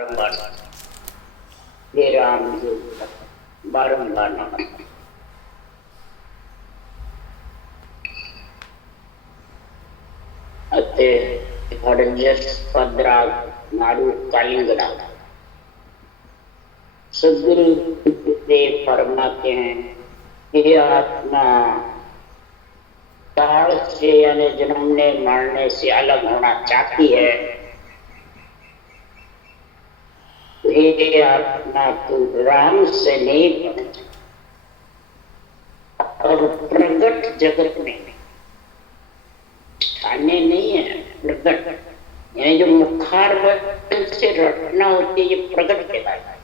बारंबार हे राम जी बारंबार नमस्कार। अते भद्राग नाडु कालिंगरा सदगुरु देव फरमाते हैं, हे आत्मा काल से यानी जन्मने मरने से अलग होना चाहती है। हे आत्मा तू राम से नहीं और प्रगट जगत में ठाने नहीं है। प्रगट यानी जो मुखार से रटना होती है, ये प्रगट कहलाता है।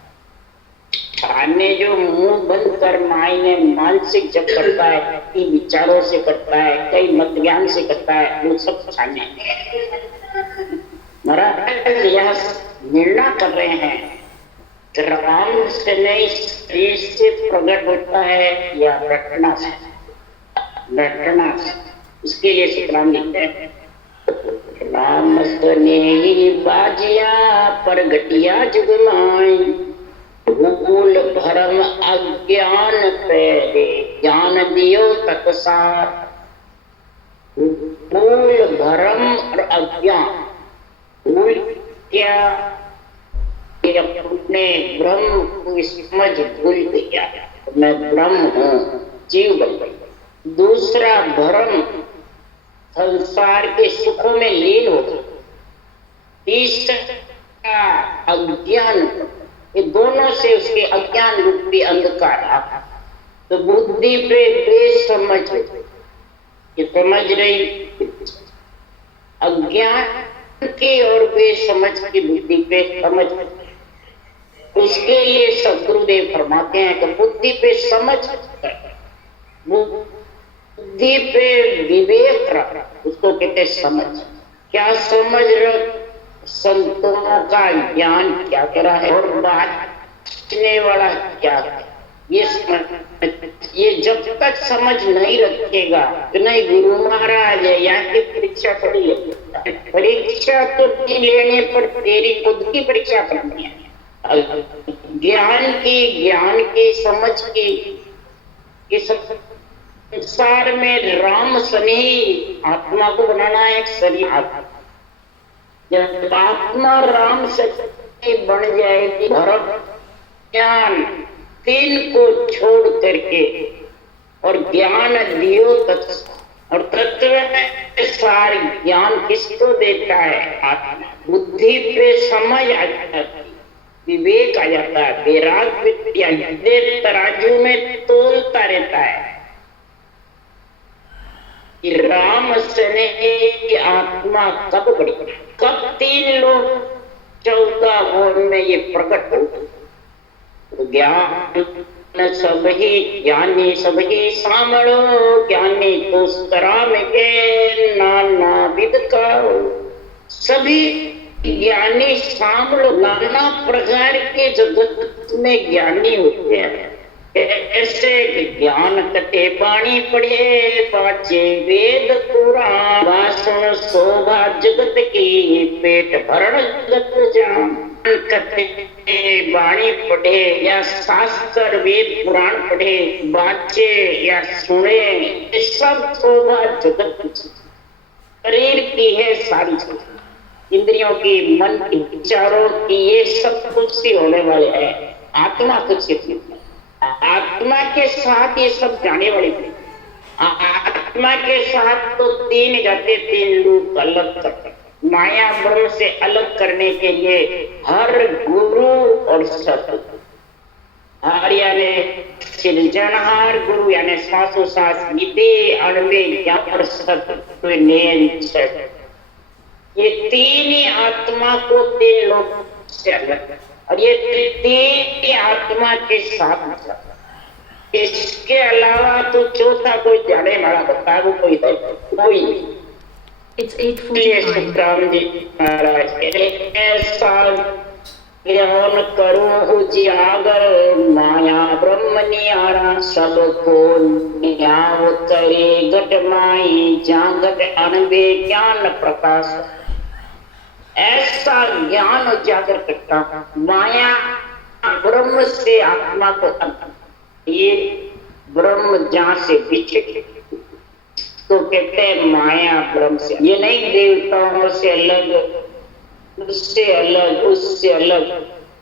ठाने जो मुंह बंद कर मायने मानसिक जब करता है, कई विचारों से करता है, कई मत ज्ञान से करता है, वो सब ठाने। महाराज यह निर्णय कर रहे हैं राम से नहीं शरीर से प्रकट होता है या रटना से। रटना से इसके लिए सुखराम लिखते हैं, राम सने बाजिया पर घटिया जुगमाई भूल भरम अज्ञान पे ज्ञान दियो तत्सार। भूल भरम और अज्ञान, भूल क्या अपने ब्रह्म को समझ भूल गया, मैं ब्रह्म हूँ, जीव बन गई। दूसरा भ्रम संसार के सुखों में लीन हो गया। तीसरा अज्ञान, ये दोनों से उसके अज्ञान रूपी अंधकार आता। तो बुद्धि पे बेसमझ, ये समझ रही अज्ञान की और बेसमझ की बुद्धि पे समझ। उसके लिए सदगुरुदेव फरमाते हैं कि बुद्धि पे समझ, बुद्धि पे विवेक रख, उसको कहते समझ। क्या समझ रख? संतों का ज्ञान क्या करा है और बांटने वाला क्या है, ये जब तक समझ नहीं रखेगा तो नहीं। गुरु महाराज यहाँ की परीक्षा थोड़ी लेता है, परीक्षा तो लेने पर तेरी खुद की परीक्षा करनी है। ज्ञान की समझ की इस संसार में राम सनी आत्मा को बनाना है एक शरीर। जब आत्मा राम से बन जाएगी, धर्म ज्ञान तीन को छोड़ करके और ज्ञान दियो तत्व, और तत्व सार ज्ञान किसको देता है? आत्मा। बुद्धि पे समझ आ जाती, विवेक आ जाता है, वैराग्य तराजू में तोलता रहता है कि राम सने की आत्मा कब बढ़ी, कब तीन लोग 14 भवन में ये प्रकट हो। ज्ञान सबही ज्ञानी सबही सामड़ो, ज्ञानी तो राम के नाना विद का। सभी ज्ञानी सामड़ो, नाना प्रकार के जगत में ज्ञानी होते हैं। ऐसे ज्ञान कटे बाणी पढ़े, बाचे वेद पुराण, भाषण शोभा जगत की, पेट भरण जगत जान। कटे बाणी पढ़े या शास्त्र वेद पुराण पढ़े, बाचे या सुने, ये सब शोभा जगत की, शरीर की है सारी चीज, इंद्रियों की, मन की, विचारों की, ये सब कुछ से होने वाले हैं। आत्मा कुछ से, आत्मा के साथ ये सब जाने वाले थे। आत्मा के साथ तो तीन जाते, तीन लोग अलग करते। माया ब्रह्म से अलग करने के लिए हर गुरु और सतगुरु, हर यानी सृजनहार गुरु यानी श्वासोश्वास विधि अणवे ज्ञान और सतगुरु ने ये तीन ही आत्मा को तीन लोग से अलग, और ये तीन आत्मा के साथ। इसके अलावा तो चौथा कोई जाने वाला बता, वो कोई है कोई नहीं। सुखराम जी महाराज ऐसा ज्ञान करो जियागर, माया ब्रह्म नियारा, सबको न्याव करे घट माई, जागत अनबे ज्ञान प्रकाश। ऐसा ज्ञान उजागर करता, माया ब्रह्म से आत्मा को ये ब्रह्म जहां से बिछे तो कहते हैं माया ब्रह्म से, ये नहीं देवताओं से अलग, उससे अलग, उससे अलग।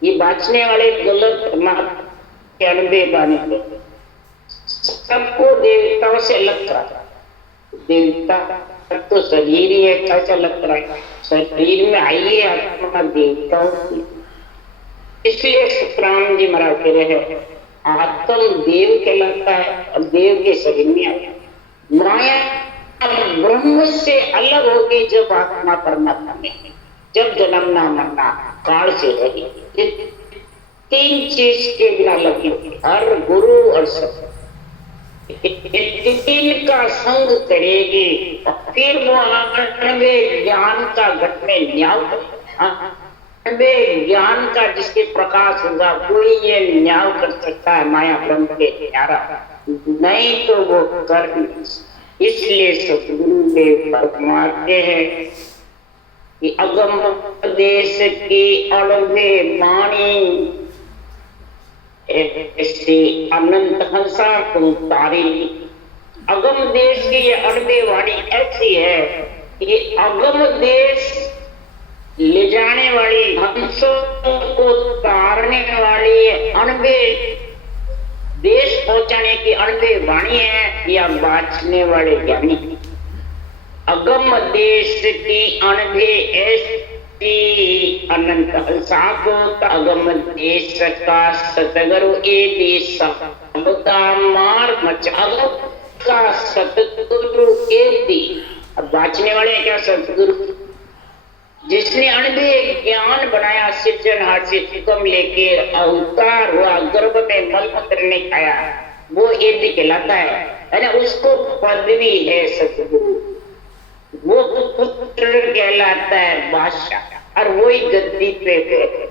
ये बांचने वाले गलत मत के अनुभव बानी सबको देवताओं से अलग करा। देवता तो शरीर ही है, कैसा अलग करा? शरीर में आइए आत्मा देवताओं की। इसलिए सुखराम जी महाराज कह रहे हैं आत्म देव कहलाता है और देव के शरीर में आया। माया ब्रह्म से अलग होगी जब आत्मा परमात्मा में, जब जन्मना मरना काल से रही, तीन चीज के बिना लगी, हर गुरु और सब तीन का संग करेगी, फिर वो ज्ञान का घट में न्याय ज्ञान का जिसके प्रकाश होगा कोई ये न्याय कर सकता है माया ब्रह्म के प्यारा, नहीं तो वो कर नहीं। इसलिए सतगुरु देव फरमाते हैं कि अगम देश की अड़वे वाणी ऐसी अनंत हंसा को तारी। अगम देश की ये अड़वे वाणी ऐसी है, ये अगम देश ले जाने वाली, हंसों को तारने वाली अणबे देश पहुंचाने की अणबे वाणी है या बांचने वाले ज्ञानी। अगम देश की अणबे ऐसी अनंत साधो अगम देश का सतगुरु ए देश सबका मार मचा का सतगुरु ए दी। अब बांचने वाले क्या सतगुरु, जिसने अणबे ज्ञान बनाया, सृजनहार से हुक्म लेके अवतार हुआ, गर्भ में मलमूत्र ने खाया, वो यदि कहलाता है ना, उसको पदवी है सतगुरु, वो पुत्र कहलाता है बादशाह। और वही गद्दी पे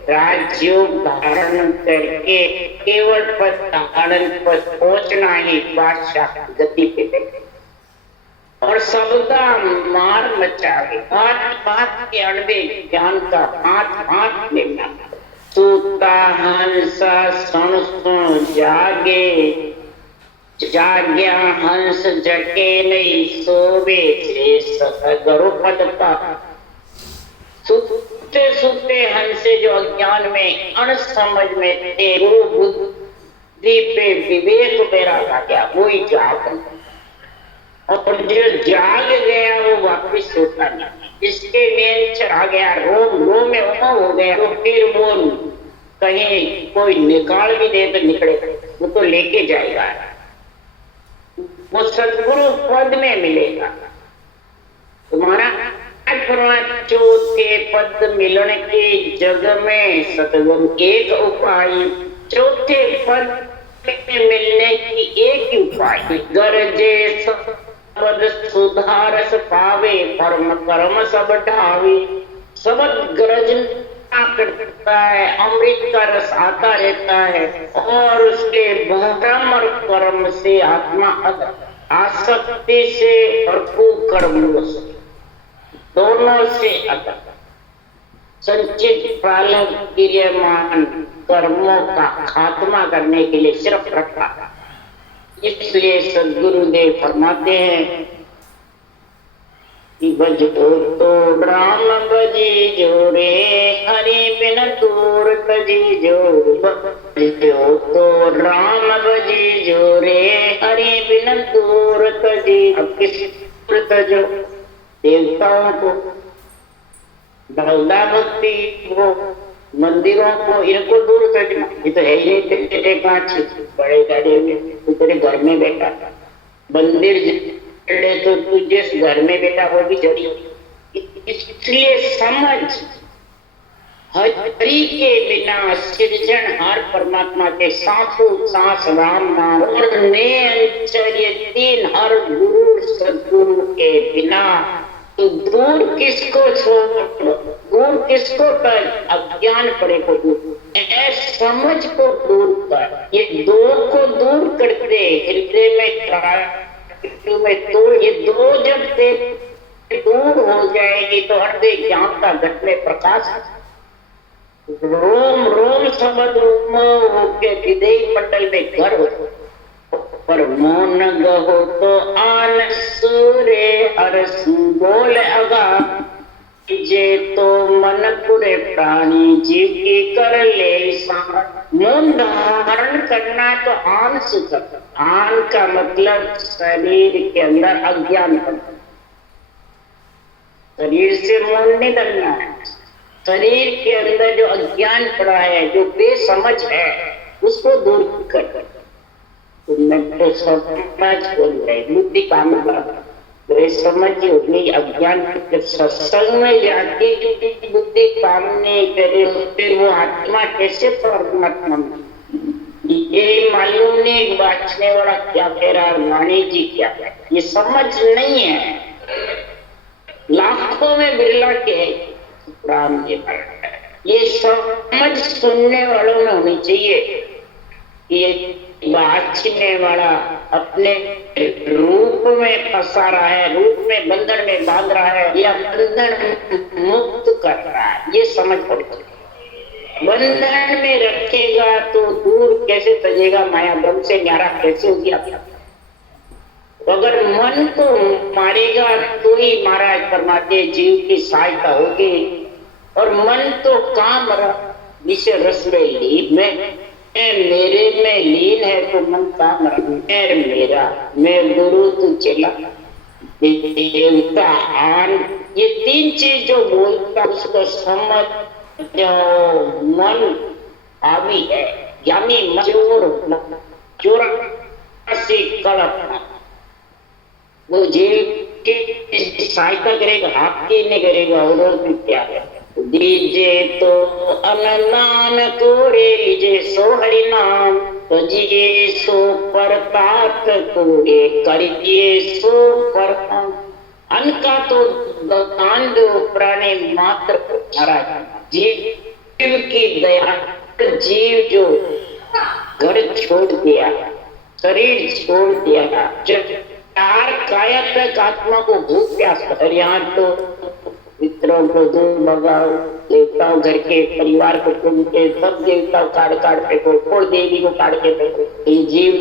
राज्य धारण करके केवल पद आनंद पद पहुंचना ही बादशाह गद्दी पे और सबका मार मचावे। बात बात के अणबे ज्ञान का हाथ हाथ लेना। सूता हंसा सुन सुन जागे, जाग्या हंस जगे नहीं सोवे से सतगुरु पद पा। सुते सुते हंसे जो अज्ञान में अणसमझ में थे, वो बुद्धि पे विवेक मेरा आ गया, वो ही जाग, और जो जाग गया वो वापिस सोता नहीं। इसके नींद चढ़ा गया, रोम रोम में हो गया, तो फिर वो कहीं कोई निकाल भी दे तो निकले, वो तो लेके जाएगा, वो सतगुरु पद में मिलेगा। तुम्हारा चौथे पद मिलने के जग में सतगुरु एक उपाय, चौथे पद मिलने की एक ही उपाय, गरजे पद सुधारस पावे, परम कर्म सब ढावे। सबद गरज करता है, अमृत का रस आता रहता है, और उसके भ्रम और कर्म से आत्मा आसक्ति से भरपूर कर्म दोनों से संचित प्रारंभ क्रियमान कर्मों का खात्मा करने के लिए सिर्फ रखा। इसलिए सदगुरुदेव फरमाते हैं कि बजो तो राम बजी जोरे, हरि बिन दूर तजी जो। बजो तो राम बजी जोरे, हरि बिन दूर तजी। अब किस तजो देवताओं को, बलदा भक्ति को, मंदिरों को, इनको दूर करना। ये तो है ही नहीं, तेरे पांच बड़े गाड़े में तू तेरे घर में बैठा, मंदिर जड़े तो तू जिस घर में बैठा वो भी जड़ी। इसलिए समझ, हरि के बिना सृजनहार परमात्मा के साथों सांस राम नाम और ने तीन हर गुरु सदगुरु के बिना तो दूर किसको छोड़, दूर किसको कर, अज्ञान पड़े को दूर, समझ को दूर कर। ये दो को दूर करते हृदय में तोड़, ये दो जब दूर हो जाएगी तो हृदय ज्ञान का घट में प्रकाश, रोम रोम समझ होके विदेही मंडल में घर हो, पर मौन गहो तो आन सूरे हर बोल अगा, जे तो मन पुरे प्राणी जीव की कर ले सार। मौन धारण करना तो आन से करना, आन का मतलब शरीर के अंदर अज्ञान करना, शरीर से मौन नहीं करना है। शरीर के अंदर जो अज्ञान पड़ा है, जो बेसमझ है, उसको दूर कर। तो समझ बोल रहे, बुद्धि काम समझ होगी, अज्ञान सत्संग में जाके बुद्धि काम नहीं करे, फिर वो आत्मा कैसे परमात्मा में? ये मालूम नहीं बांटने वाला क्या कह रहा है, वाणी जी क्या कह रहा है, ये समझ नहीं है। लाखों में बिरला के राम जी, ये समझ सुनने वालों में होनी चाहिए। ये बांटने वाला अपने रूप में फंसा रहा है, रूप में बंधन में बांध रहा है, या बंधन मुक्त कर रहा है, ये समझ पड़ती। बंधन में रखेगा तो दूर कैसे तजेगा, माया ब्रह्म से न्यारा कैसे होगी? अगर मन को मारेगा तो ही महाराज परमात्मा जीव की सहायता होगी। और मन तो काम विषय रस में लीन में, मेरे में लीन है तो मन काम मेरा, मैं गुरु तू चला देवता आन, ये तीन चीज जो बोलता उसको समझ जो मन आवी है, यानी चौरासी कल्पना, वो जीव की सहायता करेगा, आपकी नहीं करेगा। और क्या है, दीजे तो अननान कोरे लीजे सो हरि नाम, तजिए सो परतात कोरे करिए सो परताम। अन्न का तो दान दो प्राणी मात्र महाराज, जीव की दया, जीव जो घर छोड़ दिया, शरीर छोड़ दिया, चार काया तक आत्मा को भूख प्यास, और यहाँ तो मित्रों को दूर भगाओ, देवताओं घर के परिवार को पूजते, सब देवताओं काट काट पे को, कोई देवी को काट के फेंको। ये जीव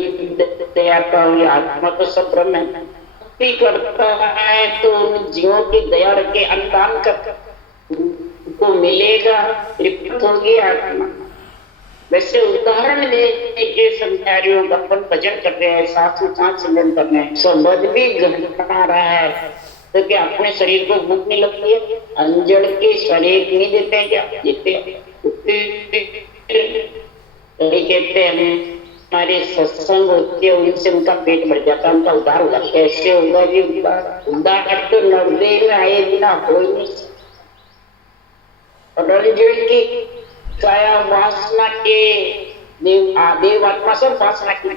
दया का आत्मा तो सब ब्रह्म है, करता है तो उन जीवों की दया रखे, अनुदान कर को मिलेगा, तृप्त होगी आत्मा। वैसे उदाहरण दे के समझा रही हूँ, अपन भजन कर रहे हैं, साथ में साथ सिमरन कर रहे हैं, संबंध भी घटा रहा है, तो क्या अपने शरीर को भूख नहीं लगती है? अंजड़ के शरीर नहीं देते हैं क्या? देते कहते हैं हमारे सत्संग होते हैं, उनसे उनका पेट भर जाता है, उनका उद्धार हो जाता है। ऐसे होगा जी उद्धार तो नर्दे में आए बिना हो ही नहीं। और अंजड़ की काया वासना के देव आत्मा सब वासना की,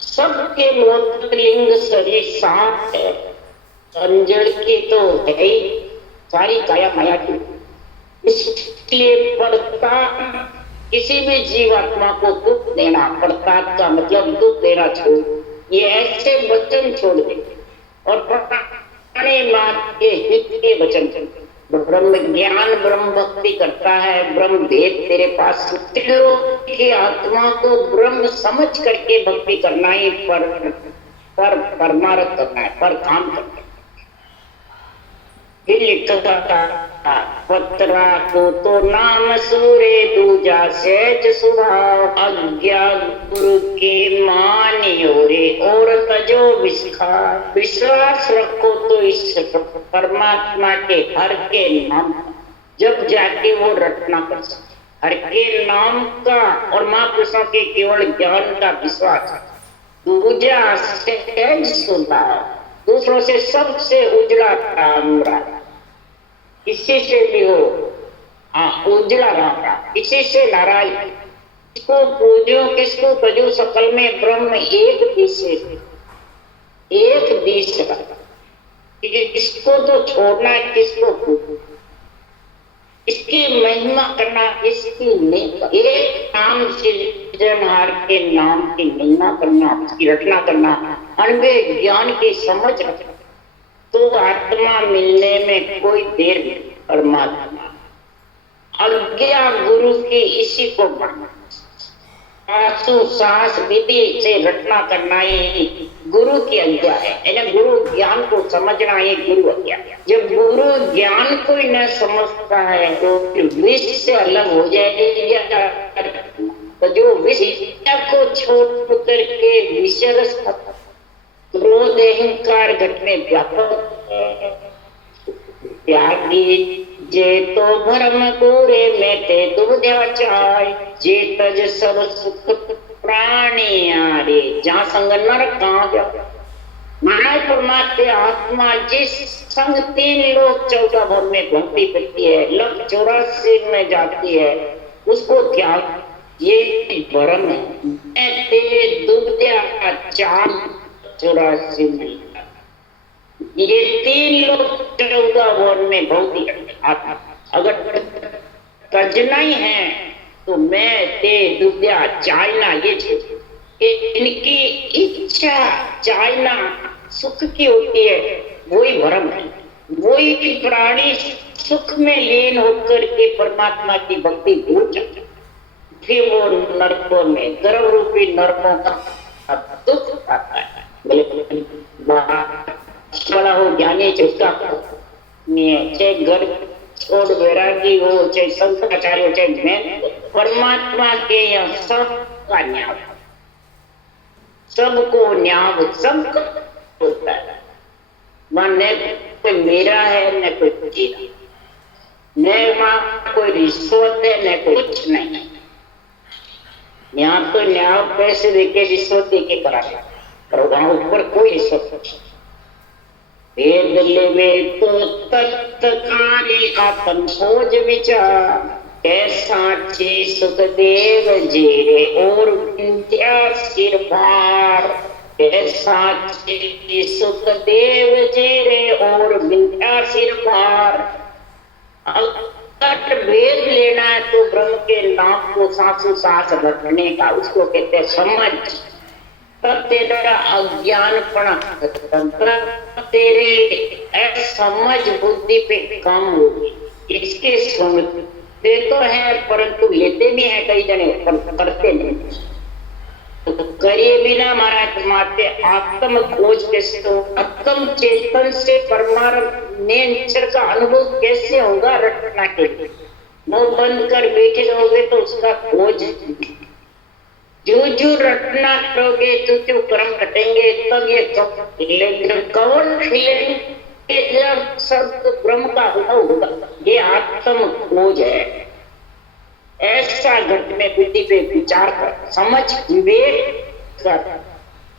सबके मोत्रलिंग शरीर साफ है, अंजड़ की तो है ही सारी काया माया की। इसलिए पड़ता किसी भी जीवात्मा को दुख देना, पड़ता का मतलब दुख देना छोड़, ये ऐसे वचन छोड़ दे और प्राणी मात्र के हित के वचन छोड़। ब्रह्म ज्ञान ब्रह्म भक्ति करता है, ब्रह्म भेद तेरे पास, की आत्मा को ब्रह्म समझ करके भक्ति करना ही पर परमार्थ करना है, पर काम करना है। पत्रा को तो नाम सूरे दूजा सहज स्वभाव, अज्ञा गुरु के मानियो रे और तजो विस्खार। विश्वास रखो तो इस परमात्मा के हर के नाम, जब जाके वो रटना कर सकते। हर के नाम का और महापुरुषों के केवल ज्ञान का विश्वास। दूजा सहज स्वभाव, दूसरों से सबसे उजला ताम्रा, किसी से भी हो उजला ताम्रा, किसी से नाराज, किसको पूजो किसको तजो, सकल में ब्रह्म एक दिशे, एक दिशा, इसको तो छोड़ना है, किसको पूजो, इसकी महिमा करना, इसकी नहीं, एक नाम से जनहार के नाम की महिमा करना, उसकी रचना करना, अनबे ज्ञान की समझ रखना, तो आत्मा मिलने में कोई देर नहीं। परमात्मा आज्ञा गुरु की इसी को मानना, सास विधि से रटना करना ही गुरु की आज्ञा है। यानी गुरु ज्ञान को समझना ये गुरु आज्ञा। जब गुरु ज्ञान को ही न समझता है तो विष से अलग हो जाएगा। तो जो विषय को छोड़ करके विषरस क्रोध अहंकार घट में व्यापक त्यागी जे तो भरम पूरे में ते दुबद्या चाय जे तज सब सुख प्राणी आरे जहाँ संग नर कहाँ जा मानव परमात्मा आत्मा जिस संग 3 लोग 14 भर में घूमती फिरती है, लग 84 में जाती है, उसको त्याग ये भरम है। ते दुबद्या चार 84 में ये 3 लोग 14 वन में भौतिक अगर तजना ही है तो मैं ते दुबद्या चाइना ये इनकी इच्छा चाइना सुख की होती है, वही भ्रम है। वही प्राणी सुख में लीन होकर के परमात्मा की भक्ति भूल जाते, फिर वो नरकों में गर्भ रूपी नरकों का दुख आता है। बोले हो ज्ञानी उसका चाहे घर छोड़ वैरागी हो, चाहे शंकराचार्य हो, चाहे मैं, परमात्मा के यहाँ सबका न्याय, सबको न्याय सबको होता है। वहां न कोई मेरा है न कोई तेरा, न वहां कोई रिश्वत है न कोई कुछ नहीं। यहाँ तो न्याय पैसे देके रिश्वत देके करा और वहां ऊपर कोई रिश्वत नहीं। वेद लेवे तो तत्काली आत्म खोज विचार कैसा चे सुखदेव जीरे और विद्या सिर भार कैसा चे सुखदेव जीरे और विद्या सिर भार। अगर वेद लेना है तो ब्रह्म के नाम को सांसों सांस रखने का, उसको कहते हैं समझ। तब तेरा अज्ञानपना तेरे समझ बुद्धि पे काम होगी। इसके सुनते तो है परंतु लेते भी है कई जने, पर करते नहीं। तो करिए बिना महाराज माते आत्म खोज कैसे हो, आत्म चेतन से परमार्थ नेचर का अनुभव कैसे होगा रटना के लिए। मुंह बंद कर बैठे रहोगे तो उसका खोज जो रटना करोगे तो कर्म कटेंगे, तब ये कौन खिलेंगे जब सब ब्रह्म का अनुभव होगा। ये आत्म खोज है। ऐसा घट में बुद्धि पे विचार कर, समझ विवेक कर,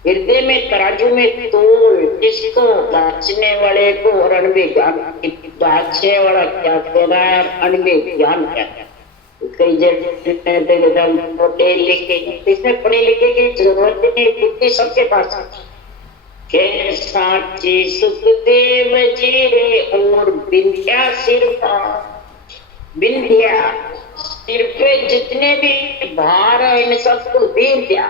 हृदय में तराजू में तोल, किसको बांचने वाले को और अणवे ज्ञान, बांचने वाला क्या कह रहा है, अणवे ज्ञान क्या है। कई जगह लिखे इसमें पढ़े लिखे की जरूरत नहीं, बुद्धि सबके पास है। साची सुखदेव जी रे और विंध्या सिर विंध्या सिर पे जितने भी भार है इन सबको विंध्या,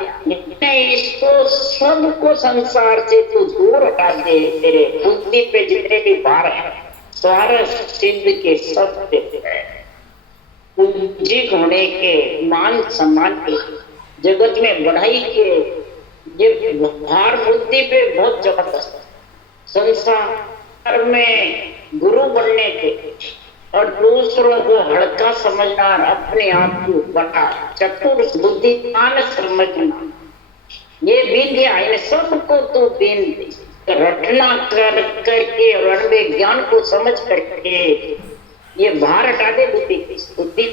इसको सबको संसार से तू दूर हटा दे। तेरे बुद्धि पे जितने भी भार है सारा सिद्ध के सब है, पूजिक होने के, मान सम्मान के, जगत में बढ़ाई के, ये भार बुद्धि पे बहुत जबरदस्त। संसार में गुरु बनने के और दूसरों को हल्का समझना, अपने आप को बड़ा चतुर बुद्धिमान समझना, ये विद्या इन सबको तो बिंद रटना कर करके रणवे ज्ञान को समझ करके ये भार हटा दे बुद्धि की। बुद्धि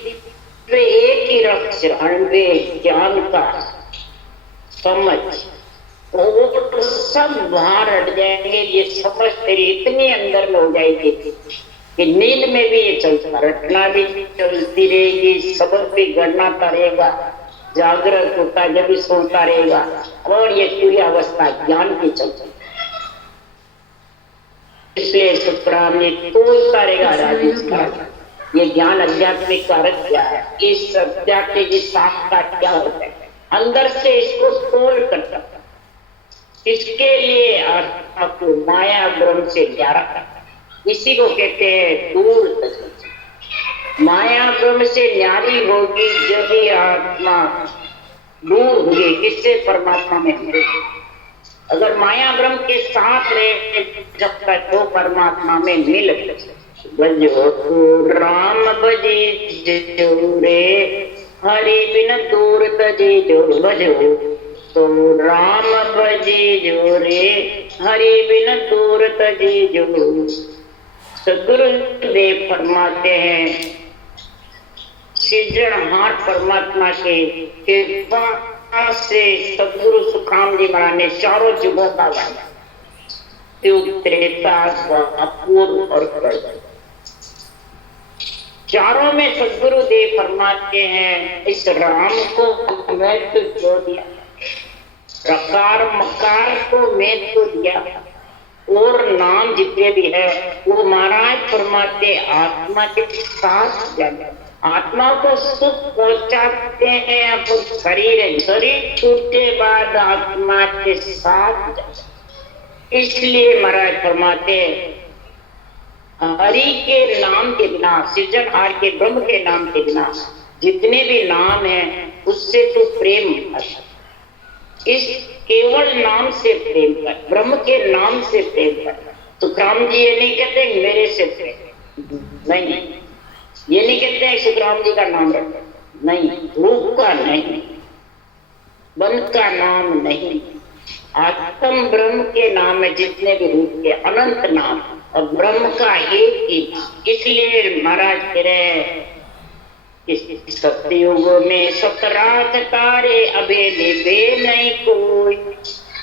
पे एक ही रक्ष रणवे ज्ञान का समझ, तो सब भार हट जाएंगे। ये समझ तेरी इतनी अंदर में हो जाएगी कि नींद में भी ये चलता, रटना भी चलती रहेगी, सबक भी गणनाता रहेगा, जागृत होता जब भी सोता रहेगा, और ये पूरी अवस्था ज्ञान की चलती। इसलिए सुप्रामी तोलता रहेगा राजस्थान, ये ज्ञान आध्यात्मिक कारक क्या है, इस आध्यात्मिक साख का क्या होता है, अंदर से इसको तोल करता। इसके लिए आत्मा को माया ब्रह्म से न्यारा करता है। इसी को कहते हैं दूर तक। माया ब्रह्म से न्यारी होगी जब ही आत्मा दूर होगी किससे? परमात्मा में मिलेगी। अगर माया ब्रह्म के साथ रहे जब तक तो परमात्मा में मिल भजो राम भजी जो रे हरि बिन दूर तजी जो भजो तो राम भजी जो रे हरि बिन दूर तजी जो। सदगुरुदेव फरमाते हैं सृजनहार परमात्मा के कृपा से सदगुरु सुखराम जी महाराज ने चारों युगों का युग त्रेता द्वापर और कलयुग चारों में सदगुरु देव फरमाते हैं इस राम को मैं तो जो दिया, रकार मकार को मैं तो दिया, और नाम जितने भी है वो महाराज फरमाते आत्मा के साथ जाने, आत्मा को सुख पहुंचाते हैं। अब शरीर छूटने बाद आत्मा के साथ जाते। इसलिए महाराज फरमाते हरि के नाम के बिना, सृजनहार के ब्रह्म के नाम के बिना जितने भी नाम हैं उससे तो प्रेम कर, इस केवल नाम से प्रेम कर, ब्रह्म के नाम से प्रेम कर। तो राम जी ये नहीं कहते मेरे से प्रेम नहीं, ये नहीं कहते हैं सुखराम जी का नाम रखो, नहीं, रूप का नहीं, वन का नाम नहीं, आत्म ब्रह्म के नाम में जितने भी रूप के अनंत नाम और ब्रह्म का एक ही। इसलिए महाराज कह रहे सतयुग में सतरात तारे अबे निभे नहीं कोई,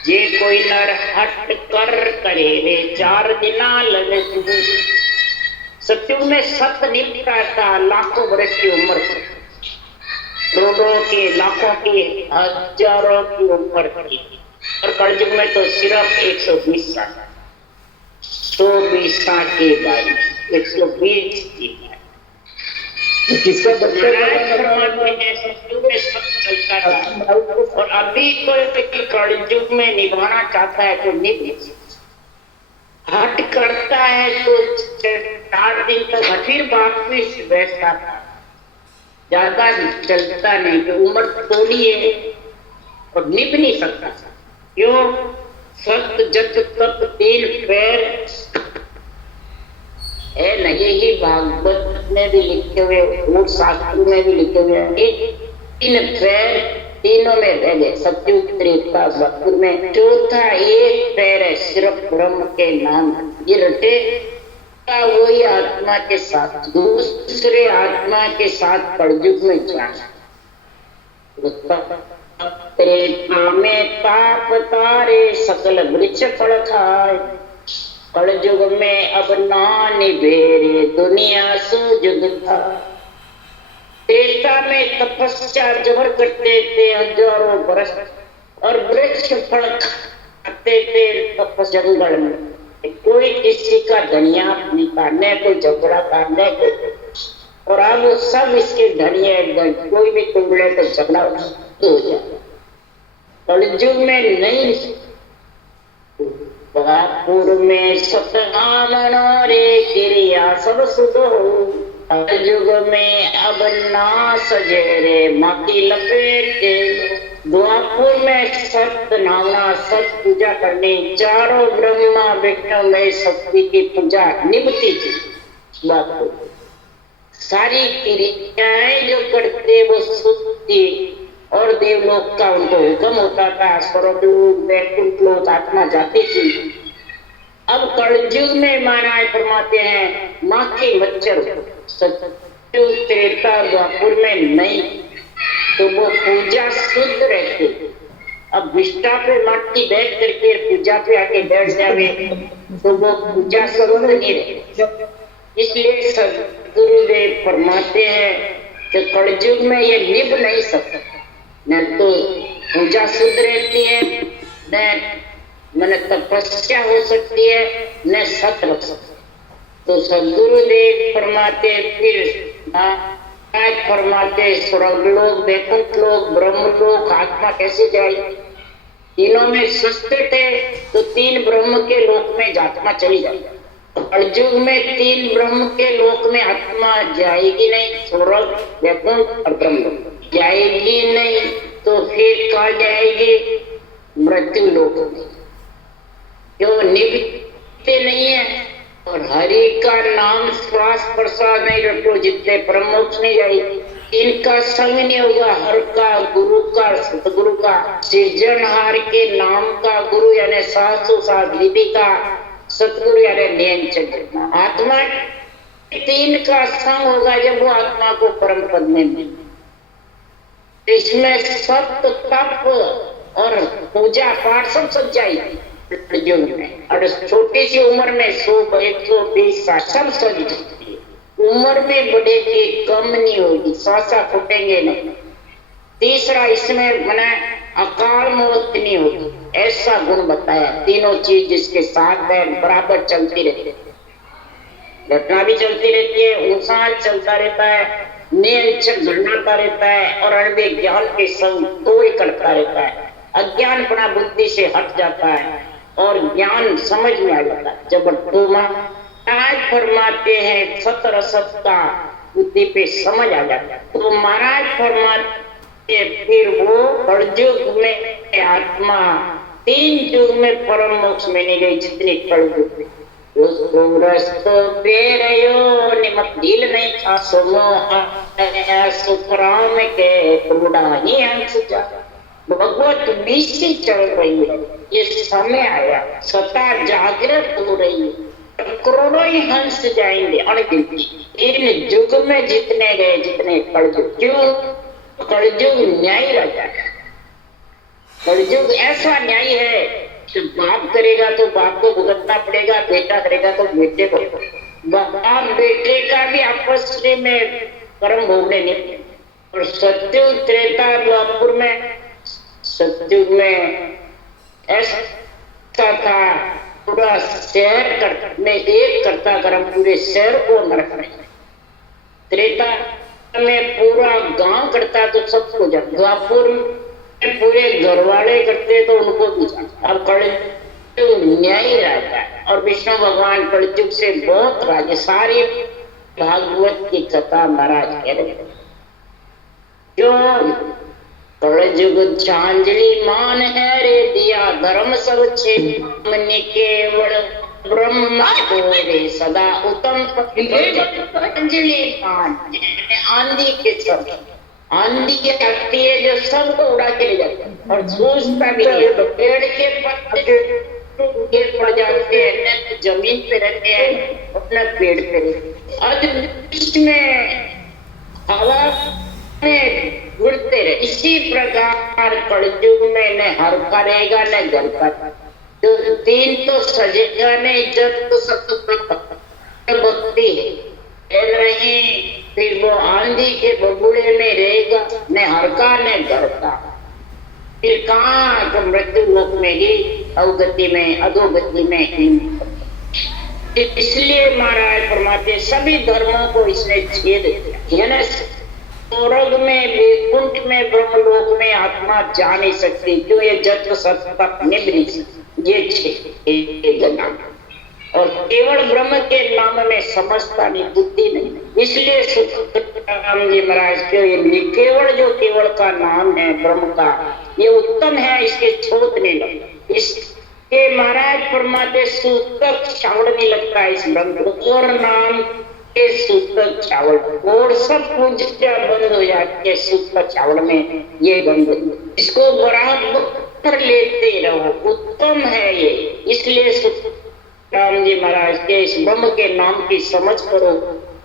जे कोई नर हट कर करे रे 4 दिना लगे। सतयुग में सत निभता था, लाखों वर्ष की उम्र, करोड़ों के लाखों की हजारों की उम्र थी, और कलयुग में तो सिर्फ 120 साल, 120 साल के बाद 120 की किसका बच्चा सतयुग में सब चलता था, और अभी कोई कलयुग में निभाना चाहता है तो निभ, हट करता है तो 4 दिन तक फिर वापिस बैठता था, ज्यादा चलता नहीं, कि उम्र थोड़ी है और निभ नहीं सकता था। क्यों? सत जत तप 3 पैर है नहीं, ही भागवत में भी लिखे हुए, मूल शास्त्र में भी लिखे हुए हैं। 3 पैर तीनों में रह गए, सतयुग त्रेता द्वापर में। चौथा एक पैर है सिर्फ ब्रह्म के नाम, ये रटे वही आत्मा के साथ, दूसरे आत्मा के साथ कलयुग में जाना। त्रेता में ताप तारे सकल वृक्ष फल खाए, कलयुग में अब ना निभेरे दुनिया सुजुग था। त्रेता में तपस्या जबर करते थे हजारों वर्ष, और वृक्ष फल खाते थे तपस जंगल में, कोई किसी का धनिया नहीं था, न कोई झगड़ा था, न कोई, और अब सब इसके धनिया एकदम, कोई भी टुकड़े तो झगड़ा हो जाए। कलयुग में नहीं, द्वापर में सतनामन रे क्रिया सब शुद्ध हो, कलयुग में अब ना सजे रे माटी लपेटे। द्वापर में सत नामना, सत पूजा करने, चारों ब्रह्मा विष्णु में शक्ति की पूजा निभती थी। सारी क्रियाएं जो करते वो शुद्धि, और देवलोक का उनको हुक्म होता था, स्वर्गलोक वैकुंठ लोक आत्मा जाती थी। अब कलयुग में महाराज फरमाते हैं माँ के मच्छर, सतयुग त्रेता द्वापर में नहीं, तो वो पूजा शुद्ध रहती। अब विष्ठा पे माटी बैठ करके पूजा पे आके बैठ जावे तो वो पूजा शुद्ध नहीं रहती। इसलिए सदगुरुदेव फरमाते हैं कि कलयुग में ये निभ नहीं सकता, न तो पूजा शुद्ध रहती है, न तपस्या हो सकती है, न सत रख सकती। तो सदगुरुदेव फरमाते फिर फरमाते स्वर्गलोक वैकुंठ लोक ब्रह्मलोक आत्मा कैसे जाएगी? तीनों में सुस्त थे तो 3 ब्रह्म के लोक में आत्मा चली जाएगी। कलयुग में 3 ब्रह्म के लोक में आत्मा जाएगी नहीं, स्वर्ग वैकुंठ और ब्रह्म जाएगी नहीं, तो फिर कहाँ जाएगी? मृत्यु लोक में, जो निभते नहीं है। और हरि का नाम श्वास प्रश्वास नहीं रखो, जितने परम मोक्ष नहीं जाएगी। इनका संग नहीं होगा, हर का, गुरु का, सतगुरु का, सृजनहार के नाम का गुरु यानी शास्त्र शास्त्र विधि का सतगुरु यानी नियम चंद्र आत्मा 3 का संग होगा जब वो आत्मा को परम पद में मिले। इसमें सत्य तप और पूजा पाठ सब सज जाएगी में। और छोटी सी उम्र में 100 120 साल सब सज जाएगी। उम्र में बढ़ेगी, कम नहीं होगी, सांसा फूटेंगे नहीं। तीसरा इसमें मना अकाल मौत नहीं होगी, ऐसा गुण बताया। तीनों चीज जिसके साथ है बराबर चलती रहती है, घटना भी चलती रहती है, इंसान चलता रहता है, नियंत्रण घटाता रहता है और अणवे ज्ञान के संग तोड़ करता रहता है। अज्ञानपना बुद्धि से हट जाता है और ज्ञान समझ में आ जाता है। जब आज फरमाते हैं सतर असत का बुद्धि पे समझ आ जाता है, तो महाराज फरमाते फिर वो कलयुग में आत्मा 3 युग में परम मोक्ष में नहीं गई जितनी कलयुग में। उसको रस्तो बेरयो निमक ढील नहीं था सुखराम के बुढ़ा ही अंश जा। भगवत बीसी चल रही है, ये समय आया, सता जागृत हो रही है, करोड़ों ही हंस जाएंगे अनगिनती। इन युग में जितने गए जितने कलयुग न्याय राजा है। कलयुग ऐसा न्याय है कि बाप करेगा तो बाप को भुगतना पड़ेगा, बेटा करेगा तो बेटे को। बाप बेटे का भी आपस में कर्म भोगने नहीं। और सत्युग त्रेता द्वापर में, सत्युग में ऐसा था पूरा शहर में एक करता कर्म पूरे शहर को नरक में। त्रेता में पूरा गांव करता तो सबको जाता, द्वापर में पूरे घर वाले करते तो उनको भी जाता। अब कलयुग न्याय रहता है और विष्णु भगवान कलयुग से बहुत राजे। सारी भागवत की कथा महाराज कह रहे हैं, जो कलयुग चांजलि मान है रे दिया धर्म सब छे मन केवल ब्रह्म को रे सदा उत्तम चांजलि मान। आंधी के सब आंधी आती है जो सबको उड़ा के ले जाता है और सोचता भी नहीं। तो पेड़ के पत्ते गिर पड़ जाते हैं, जमीन पे रहते हैं, अपना पेड़ पे रहते में हवा में उड़ते रहे। इसी प्रकार कलयुग में न हर का रहेगा न घर का। तो 3 तो सजेगा न इज्जत तो सत्य भक्ति है नहीं, फिर वो आंधी के बबूले में रहेगा न हर का न घर का। फिर कहाँ तो मृत्यु लोक में ही अवगति में अधोगति में। इसलिए महाराज फरमाते सभी धर्मों को इसने छेद दिया। स्वर्ग में वैकुंठ में ब्रह्मलोक में आत्मा जा नहीं सकती, जो ये जत्व सत्ता निभ नहीं सकती। ये 6 नाम और केवल ब्रह्म के नाम में समझता नहीं, बुद्धि नहीं। इसलिए सुखराम जी महाराज के ये केवल जो केवल का नाम है ब्रह्म का, ये उत्तम है, इसके छोट नहीं लगता। इसके महाराज फरमाते सूतक चावड़ नहीं लगता इस ब्रह्म और नाम सूतक चावल और सब पूजा बंद हो जाती है सूतक चावल में। ये बंद, इसको बराबर लेते रहो, उत्तम है ये। इसलिए राम जी महाराज के इस ब्रह्म के नाम की समझ करो।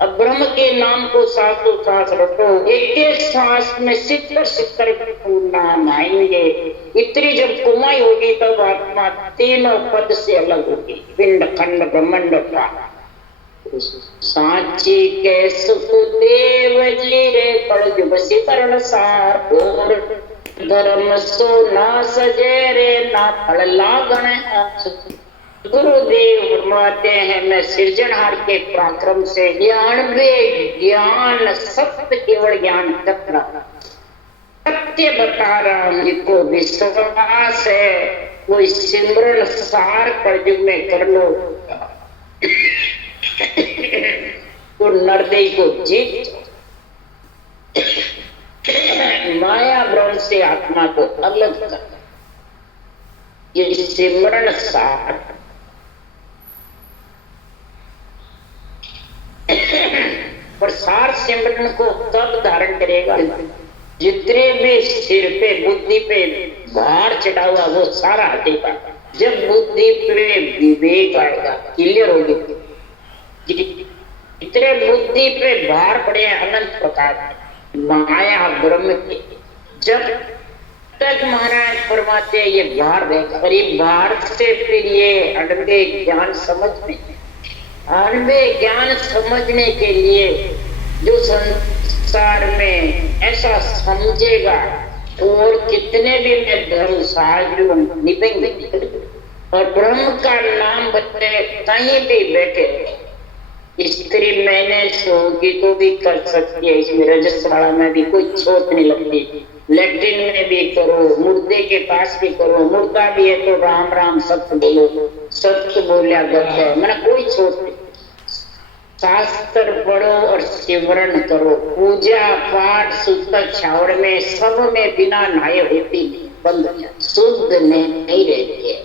अब ब्रह्म के नाम को साथों साथ रखो, एक सांस में सितर नाम आएंगे। इतनी जब कुमाई होगी तब आत्मा तीनों पद से अलग होगी, पिंड खंड ब्रह्मंड का। साची के सुखदेव जी रे कलयुग सितरण सार और धर्म सो ना सजे रे ना फल लागण। गुरुदेव फरमाते हैं मैं सृजनहार के पराक्रम से ज्ञान वे ज्ञान सत्य केवल ज्ञान तत्व सत्य बता रहा हूं, जिसको विश्वास है वो सिमरन सार कलयुग में कर लो तो नरदेही को जीत। माया भ्रम से आत्मा को अलग कर, ये सिमरन सार। पर सार सिमरन को तब धारण करेगा जितने भी सिर पे बुद्धि पे भार चढ़ा हुआ वो सारा हटेगा। जब बुद्धि पे विवेक आएगा, क्लियर होगी, जितने बुद्धि पे भार पड़े अनंत प्रकार माया ब्रह्म के, जब तक महाराज फरमाते ये भार रहेगा। और ये भार से फिर ये अनबे ज्ञान समझने, अनबे ज्ञान समझने के लिए जो संसार में ऐसा समझेगा और कितने भी में धर्म शास्त्र निपेंगे और ब्रह्म का नाम बदले कहीं भी बैठे, स्त्री मैंने सोगी तो भी कर सकती है, इसमें रजस्वाड़ा में भी कोई चोट नहीं लगती, लैट्रिन में भी करो, मुर्दे के पास भी करो, मुर्दा भी है तो राम राम सत्य बोलो, सत्य बोलिया गत है, मैंने कोई चोट नहीं। शास्त्र पढ़ो और सिमरन करो, पूजा पाठ शुद्ध छावड़ में सब में बिना नहाए होती बंद, शुद्ध नहीं रहती है,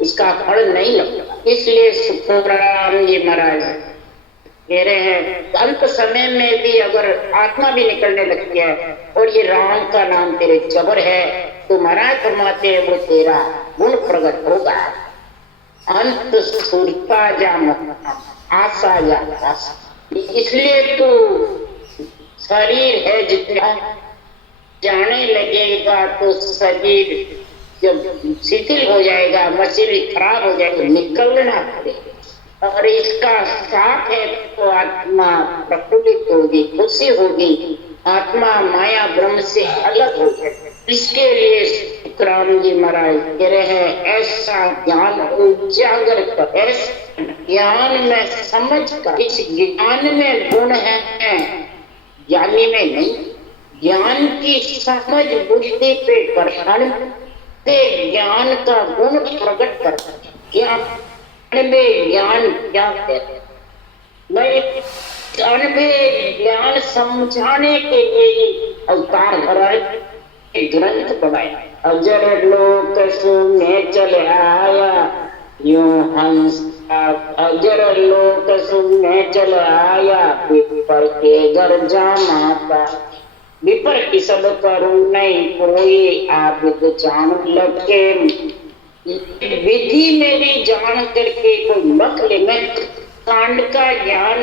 इसका फल नहीं लगता। इसलिए सुखराम जी महाराज कह रहे हैं अल्प समय में भी अगर आत्मा भी निकलने लगती है और ये राम का नाम तेरे जबर है तो महाराज फरमाते हैं वो तेरा गुण प्रकट होगा। अंत सुरता जा आशा या आशा, इसलिए तो शरीर है जितना जाने लगेगा तो शरीर जब शिथिल हो जाएगा, मशीनरी खराब हो जाएगी, निकलना पड़ेगा। और इसका साथ है तो आत्मा प्रफुल्लित होगी, खुशी होगी, आत्मा माया ब्रह्म से अलग हो जाएगी। इसके लिए शुक्राम जी महाराज कह रहे हैं ऐसा ज्ञान उजागर कर, ऐसा ज्ञान में समझ कर, इस ज्ञान में गुण है ज्ञानी में नहीं, ज्ञान की समझ बुद्धि पे ग्रहण से ज्ञान का गुण प्रकट कर। ज्ञान क्या कहते, मैं ज्ञान समझाने के लिए ही अवतार धरा है, ग्रंथ बनाया। अजर लोक सुने चले आया यूं हंस, अजर लोक सुने चले आया विपर के घर जा माता, विपर की सब करूं नहीं कोई आप जान लगे, विधि में भी जान करके कोई मत ले। मैं कांड का ज्ञान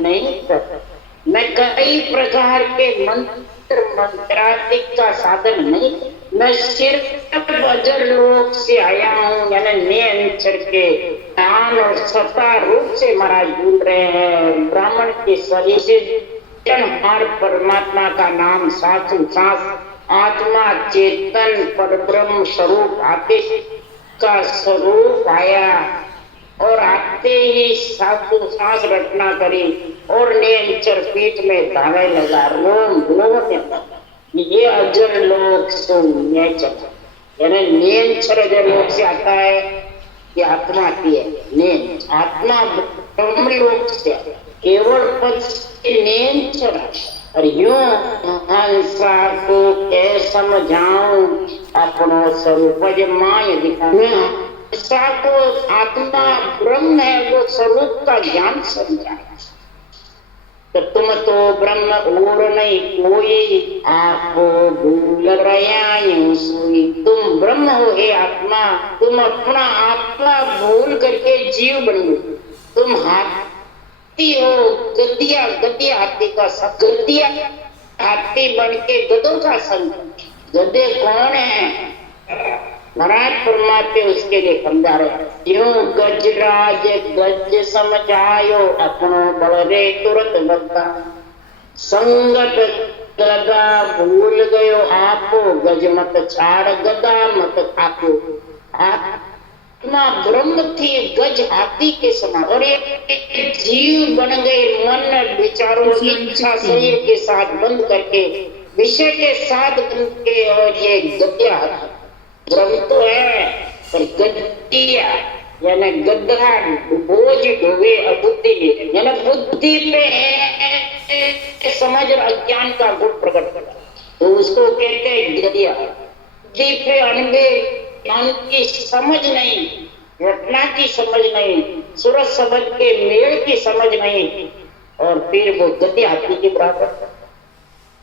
नहीं करता, मैं कई प्रकार के मंत्र मंत्रादिक का साधन नहीं, मैं सिर्फ अजर लोक से आया हूँ, यानी नियंत्रण के ज्ञान और सत्ता रूप से महाराज बोल रहे हैं। ब्राह्मण के शरीर से हर परमात्मा का नाम सासु सांस, आत्मा चेतन परब्रह्म स्वरूप आते का स्वरूप आया और आते ही सासु सांस रचना करी और नेंचर पीठ में धावे लगा, रोम रोम ये अजर लोक से नेचर, यानी नेंचर अजर लोक से आता है, ये आत्मा आती है, नेंच आत्मा ब्रह्म लोक से केवल पद से नेंचर। और यूं हंसा को के समझाऊं अपनो स्वरूप माय दिखाऊं, ऐसा को आत्मा ब्रह्म है वो स्वरूप का ज्ञान समझाए। तो तुम तो ब्रह्म और नहीं कोई, आपको भूल रहा यूं सोई, तुम ब्रह्म हो हे आत्मा, तुम अपना आत्मा भूल करके जीव बन गए, तुम हाथी हो, गद्दिया गद्दिया हाथी का सब, गद्दिया हाथी बन के गधों का संग, गधे कौन है महाराज फरमाते उसके लिए समझा रहे। यूं गजराज गज समझायो अपनो बल रे तुरंत बता, संगत गदा भूल गयो आपो, गज मत छाड़ गदा मत आपो। आत्मा ब्रह्म थी, गज हाथी के समान, और ये जीव बन गए मन विचारों इच्छा शरीर के साथ बंद करके विषय के साथ के और ये गद्या ब्रह्म तो है पर गद्दिया यानी गद्दा बोझ ढोवे अबुद्धि यानी बुद्धि पे समझ और अज्ञान का गुण प्रकट करता तो उसको कहते हैं गद्या। बुद्धि पे ज्ञान की समझ नहीं, घटना की समझ नहीं, सूरज शब्द के मेल की समझ नहीं और फिर वो गद्य हाथी के बराबर।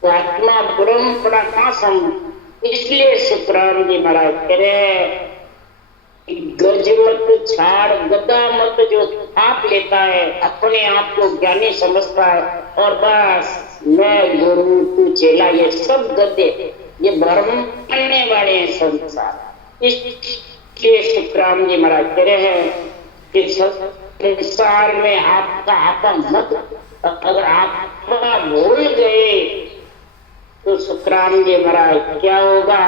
तो आत्मा ब्रह्म बड़ा ना समझ, इसलिए शुक्रान जी महाराज कह रहे गज मत छाड़ गदा मत जो थाप लेता है अपने आप को ज्ञानी समझता है और बस मैं गुरु तू चेला, ये सब गद्दे ये भ्रम करने वाले हैं संसार। इसलिए शुक्राम जी महाराज कह रहे हैं कि संसार में आपका आपा मत, अगर आप भूल गए तो शुक्राम जी महाराज क्या होगा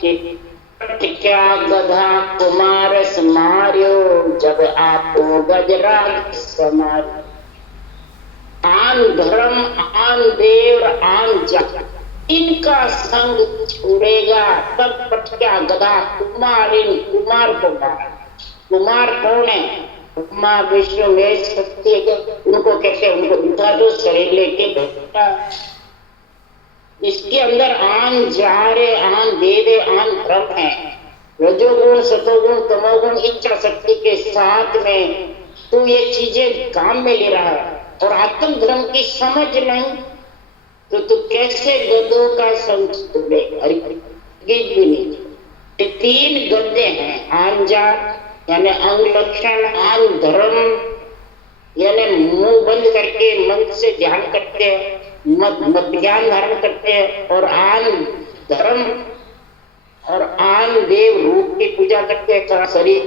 कि क्या गधा कुमार समार्यो जब आप गजराज समार्यो। आन धर्म आन देव आन जात इनका संग छोड़ेगा तब पटक्या गधा कुमारिन कुमार को मार। कुमार कौन है? ब्रह्मा विष्णु में शक्ति उनको कहते हैं, उनको उठा दो शरीर लेके बैठा। इसके अंदर आन जारे आन देवे आन धर्म है, रजोगुण सतोगुण तमोगुण इच्छा शक्ति के साथ में तो ये चीजें काम में ले रहा है और आत्म धर्म की समझ नहीं तो तू कैसे गदों का संग छोड़ेगा? भी नहीं। ये तीन गद्दे हैं, आन जात यानी अंग लक्षण, आन धर्म यानी मुंह बंद करके मन से ध्यान करते हैं, मत ज्ञान धारण करते हैं और आन धर्म और आन देव रूप की पूजा करते हैं, शरीर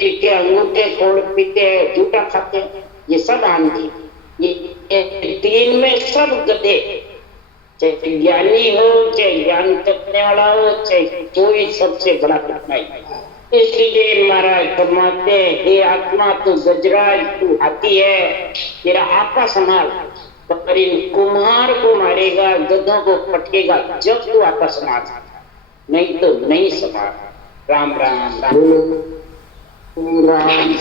के अंगूठे खोल पीते हैं, झूठा खाते हैं, ये सब आन देव। ये तीन में सब गद्दे, चाहे ज्ञानी हो चाहे ज्ञान करने वाला हो चाहे कोई, सबसे बड़ा कठिनाई। इसलिए महाराज फरमाते हे आत्मा तू गजराज तू हाथी है, तेरा आपा संभाल, पर इन कुम्हार को मारेगा, गधों को पटकेगा जब तू आपा संभाल, नहीं तो नहीं संभाल। राम राम राम राम।